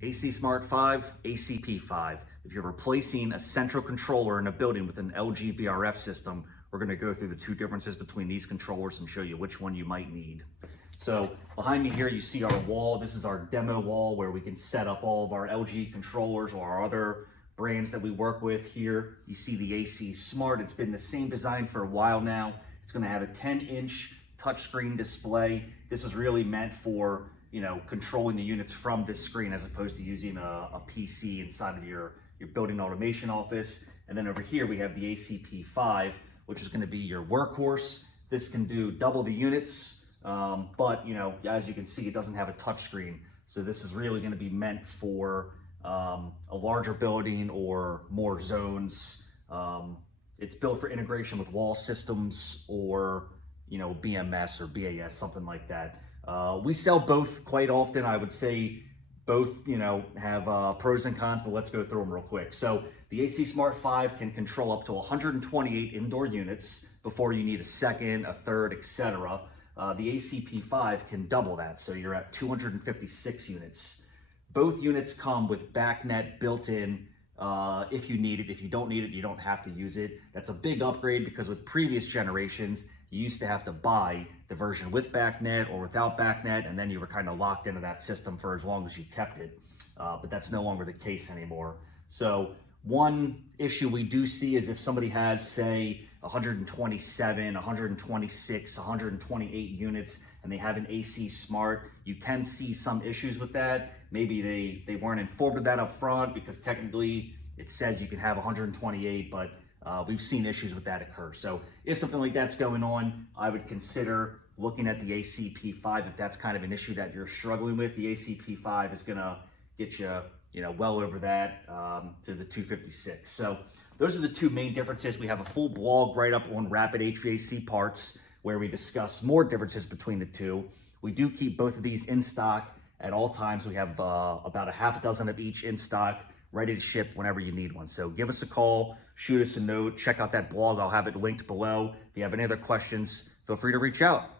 AC Smart 5, ACP 5. If you're replacing a central controller in a building with an LG VRF system, we're going to go through the two differences between these controllers and show you which one you might need. So behind me here, you see our wall. This is our demo wall where we can set up all of our LG controllers or our other brands that we work with here. You see the AC Smart. It's been the same design for a while now. It's going to have a 10-inch touchscreen display. This is really meant for, controlling the units from this screen as opposed to using a PC inside of your building automation office. And then over here, we have the ACP 5, which is going to be your workhorse. This can do double the units, but as you can see, it doesn't have a touchscreen. So this is really going to be meant for a larger building or more zones. It's built for integration with wall systems or BMS or BAS, something like that. We sell both quite often. I would say both, have pros and cons, but let's go through them real quick. So the AC Smart 5 can control up to 128 indoor units before you need a second, a third, etc. The ACP 5 can double that, so you're at 256 units. Both units come with BACnet built in if you need it. If you don't need it, you don't have to use it. That's a big upgrade because with previous generations, you used to have to buy the version with BACnet or without BACnet, and then you were kind of locked into that system for as long as you kept it. But that's no longer the case anymore. So one issue we do see is if somebody has, say, 127, 126, 128 units, and they have an AC Smart, you can see some issues with that. Maybe they weren't informed of that up front because technically it says you can have 128, but we've seen issues with that occur. So if something like that's going on, I would consider looking at the ACP 5 if that's kind of an issue that you're struggling with. The ACP 5 is gonna get you, well over that to the 256. So those are the two main differences. We have a full blog right up on RapidHVACParts where we discuss more differences between the two. We do keep both of these in stock at all times. We have about a half a dozen of each in stock, ready to ship whenever you need one. So give us a call, shoot us a note, check out that blog. I'll have it linked below. If you have any other questions, feel free to reach out.